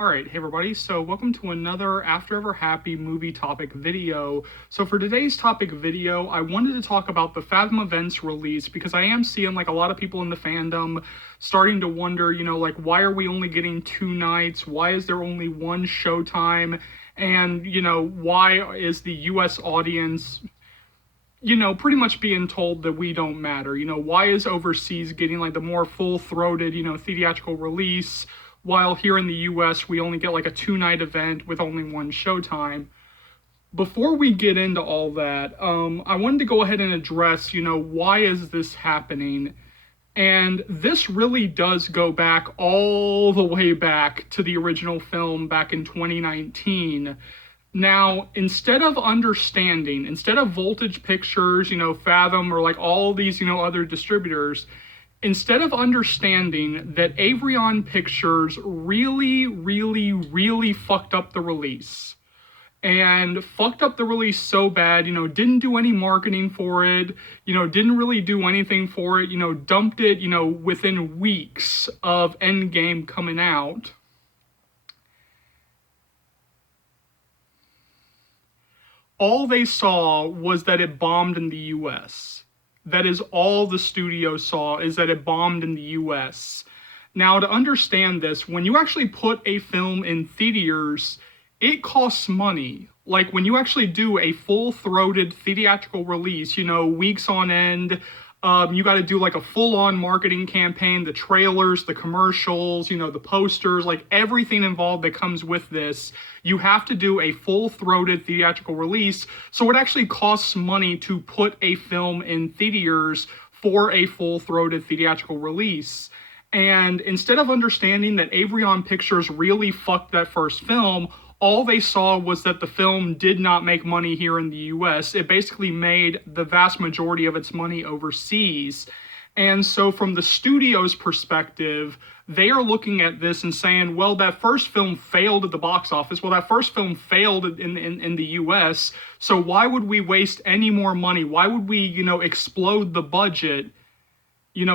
Alright, hey everybody, so welcome to another After Ever Happy movie topic video. So for today's topic video, I wanted to talk about the Fathom events release because I am seeing like a lot of people in the fandom starting to wonder, like why are we only getting 2 nights? Why is there only one showtime? And, why is the US audience pretty much being told that we don't matter. Why is overseas getting like the more full-throated, theatrical release, while here in the US we only get like a 2-night event with only one showtime? Before we get into all that, I wanted to go ahead and address, why is this happening? And this really does go back all the way back to the original film back in 2019. Now, instead of Voltage Pictures, Fathom, or like all these, other distributors, instead of understanding that Avrion Pictures really, really, really fucked up the release, and fucked up the release so bad, didn't do any marketing for it, didn't really do anything for it, dumped it, within weeks of Endgame coming out. All they saw was that it bombed in the US. That is all the studio saw, is that it bombed in the US. Now, to understand this, when you actually put a film in theaters, it costs money. Like, when you actually do a full-throated theatrical release, weeks on end, you got to do like a full-on marketing campaign, the trailers, the commercials, the posters, like everything involved that comes with this. You have to do a full-throated theatrical release, so it actually costs money to put a film in theaters for a full-throated theatrical release. And instead of understanding that Avrion Pictures really fucked that first film, all they saw was that the film did not make money here in the US. It basically made the vast majority of its money overseas. And so from the studio's perspective, they are looking at this and saying, well, that first film failed at the box office. Well, that first film failed in the US. So why would we waste any more money? Why would we, explode the budget,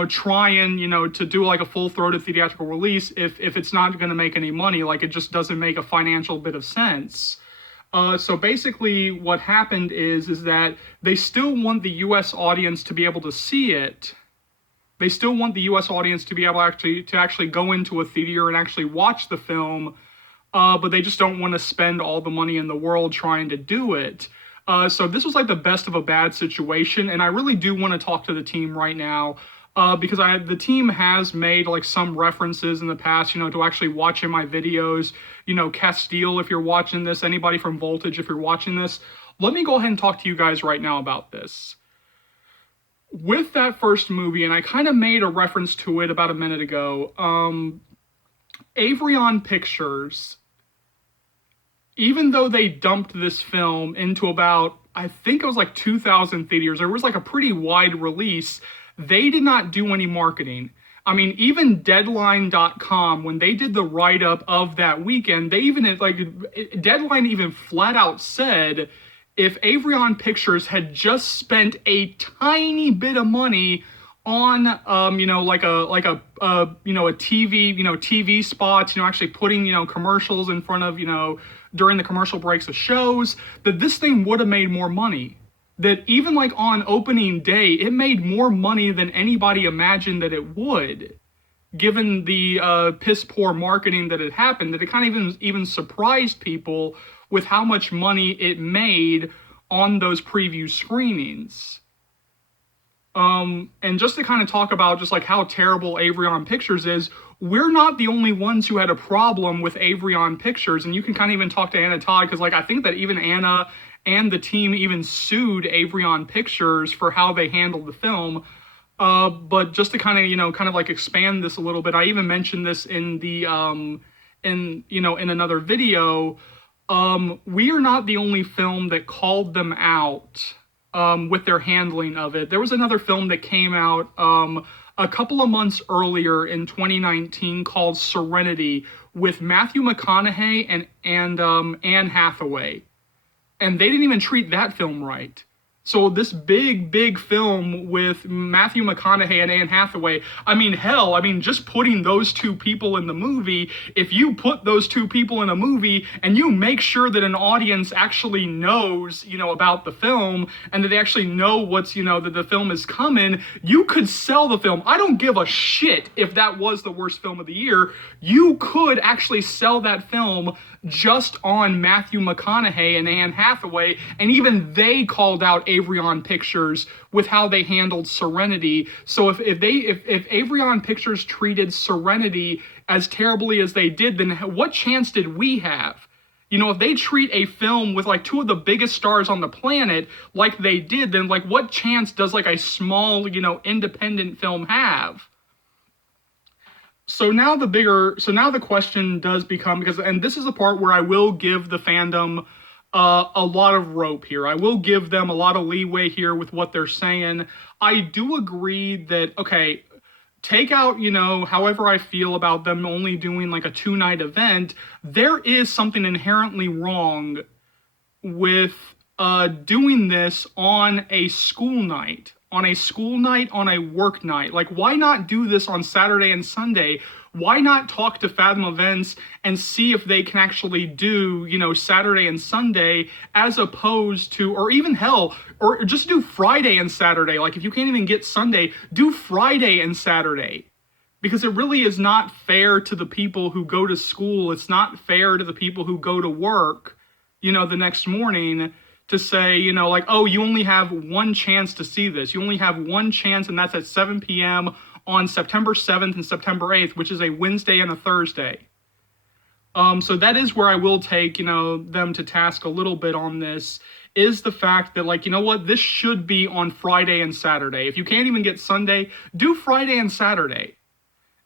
trying, to do like a full-throated theatrical release if it's not going to make any money? Like, it just doesn't make a financial bit of sense. So basically what happened is that they still want the US audience to be able to see it. They still want the US audience to be able to actually go into a theater and actually watch the film, but they just don't want to spend all the money in the world trying to do it. So this was like the best of a bad situation, and I really do want to talk to the team right now. Because the team has made like some references in the past, to actually watching my videos. Castile, if you're watching this, anybody from Voltage, if you're watching this, let me go ahead and talk to you guys right now about this. With that first movie, and I kind of made a reference to it about a minute ago, Avrion Pictures, even though they dumped this film into about, I think it was like 2,000 theaters, there was like a pretty wide release, they did not do any marketing. I mean, even Deadline.com, when they did the write-up of that weekend, Deadline even flat out said, if Avrion Pictures had just spent a tiny bit of money on, a TV spots, actually putting, commercials in front of, during the commercial breaks of shows, that this thing would have made more money. That even like on opening day, it made more money than anybody imagined that it would, given the piss poor marketing that had happened, that it kind of even surprised people with how much money it made on those preview screenings. And just to kind of talk about just like how terrible Avrion Pictures is, we're not the only ones who had a problem with Avrion Pictures, and you can kind of even talk to Anna Todd, because like I think that even Anna and the team even sued Avrion Pictures for how they handled the film. But just to kind of like expand this a little bit, I even mentioned this in the in another video. We are not the only film that called them out with their handling of it. There was another film that came out a couple of months earlier in 2019 called Serenity with Matthew McConaughey and Anne Hathaway. And they didn't even treat that film right. So this big film with Matthew McConaughey and Anne Hathaway, I mean, hell, I mean, just putting those two people in the movie, if you put those two people in a movie and you make sure that an audience actually knows, about the film and that they actually know what's, that the film is coming, you could sell the film. I don't give a shit if that was the worst film of the year. You could actually sell that film just on Matthew McConaughey and Anne Hathaway, and even they called out Avrion Pictures with how they handled Serenity. So if Avrion Pictures treated Serenity as terribly as they did, then what chance did we have? If they treat a film with like two of the biggest stars on the planet like they did, then like what chance does like a small, independent film have? So now the question does become, and this is the part where I will give the fandom a lot of rope here. I will give them a lot of leeway here with what they're saying. I do agree that, okay, take out, however I feel about them only doing like a 2-night event, there is something inherently wrong with doing this on a school night. On a work night. Like, why not do this on Saturday and Sunday? Why not talk to Fathom Events and see if they can actually do, Saturday and Sunday, as opposed to, or even hell, or just do Friday and Saturday. Like, if you can't even get Sunday, do Friday and Saturday. Because it really is not fair to the people who go to school. It's not fair to the people who go to work, the next morning, to say, like, oh, you only have one chance to see this. You only have one chance, and that's at 7 p.m. on September 7th and September 8th, which is a Wednesday and a Thursday. So that is where I will take, them to task a little bit on this, is the fact that, like, what, this should be on Friday and Saturday. If you can't even get Sunday, do Friday and Saturday.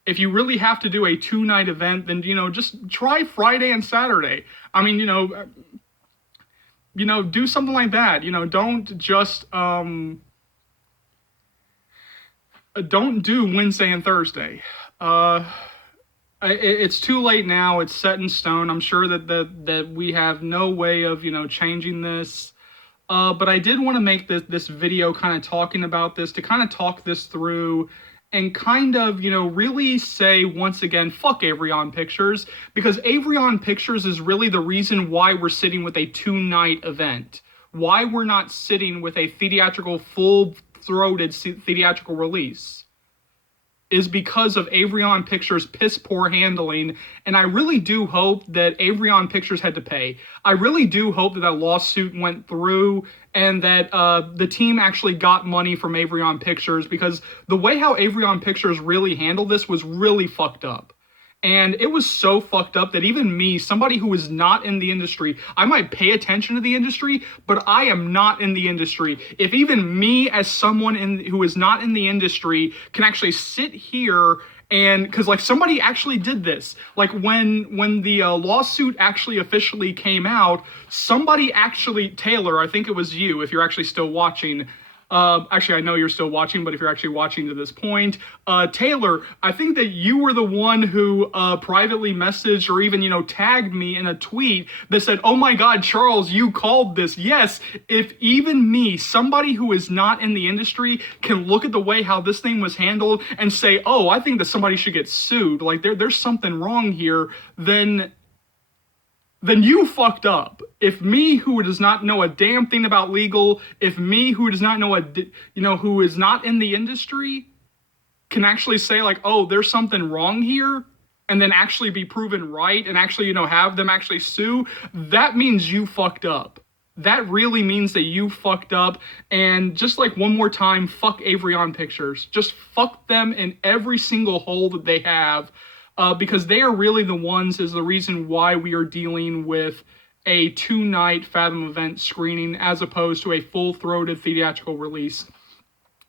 If you really have to do a 2-night event, then, just try Friday and Saturday. I mean, do something like that. Don't just, don't do Wednesday and Thursday. It's too late now. It's set in stone. I'm sure that we have no way of, changing this. But I did want to make this video kind of talking about this, to kind of talk this through and kind of, really say once again, fuck Avrion Pictures, because Avrion Pictures is really the reason why we're sitting with a 2-night event. Why we're not sitting with a full-throated theatrical release is because of Avrion Pictures' piss-poor handling, and I really do hope that Avrion Pictures had to pay. I really do hope that lawsuit went through and that the team actually got money from Avrion Pictures, because the way how Avrion Pictures really handled this was really fucked up. And it was so fucked up that even me, somebody who is not in the industry, I might pay attention to the industry, but I am not in the industry. If even me, as someone who is not in the industry, can actually sit here and, because like somebody actually did this, like when the lawsuit actually officially came out, somebody actually, Taylor, I think it was you, if you're actually still watching. Actually, I know you're still watching, but if you're actually watching to this point, Taylor, I think that you were the one who privately messaged or even, tagged me in a tweet that said, oh my God, Charles, you called this. Yes, if even me, somebody who is not in the industry, can look at the way how this thing was handled and say, oh, I think that somebody should get sued, like there's something wrong here, then you fucked up. If me, who does not know a damn thing about legal, if me, who does not know who is not in the industry, can actually say like, oh, there's something wrong here, and then actually be proven right, and actually, have them actually sue, that means you fucked up. That really means that you fucked up. And just like one more time, fuck Avrion Pictures. Just fuck them in every single hole that they have. Because they are really the ones is the reason why we are dealing with a 2-night Fathom event screening as opposed to a full-throated theatrical release.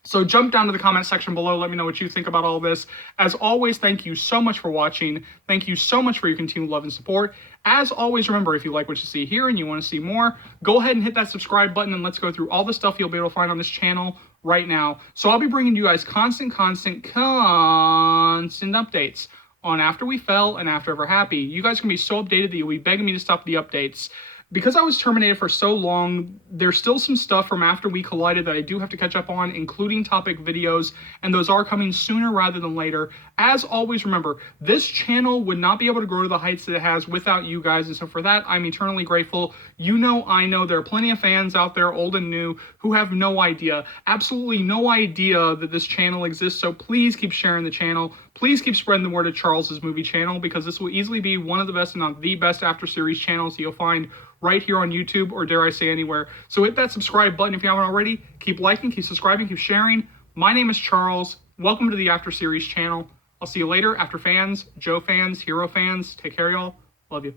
So jump down to the comment section below. Let me know what you think about all this. As always, thank you so much for watching. Thank you so much for your continued love and support. As always, remember, if you like what you see here and you want to see more, go ahead and hit that subscribe button, and let's go through all the stuff you'll be able to find on this channel right now. So I'll be bringing you guys constant updates on After We Fell and After Ever Happy. You guys can be so updated that you'll be begging me to stop the updates. because I was terminated for so long, there's still some stuff from after we collided that I do have to catch up on, including topic videos, and those are coming sooner rather than later. As always, remember, this channel would not be able to grow to the heights that it has without you guys, and so for that, I'm eternally grateful. You know, I know there are plenty of fans out there, old and new, who have no idea, absolutely no idea that this channel exists, so please keep sharing the channel. Please keep spreading the word of Charles's movie channel, because this will easily be one of the best, if not the best, after series channels you'll find right here on YouTube, or dare I say anywhere. So hit that subscribe button if you haven't already. Keep liking, keep subscribing, keep sharing. My name is Charles. Welcome to the After Series channel. I'll see you later, After fans, Joe fans, Hero fans. Take care, y'all. Love you.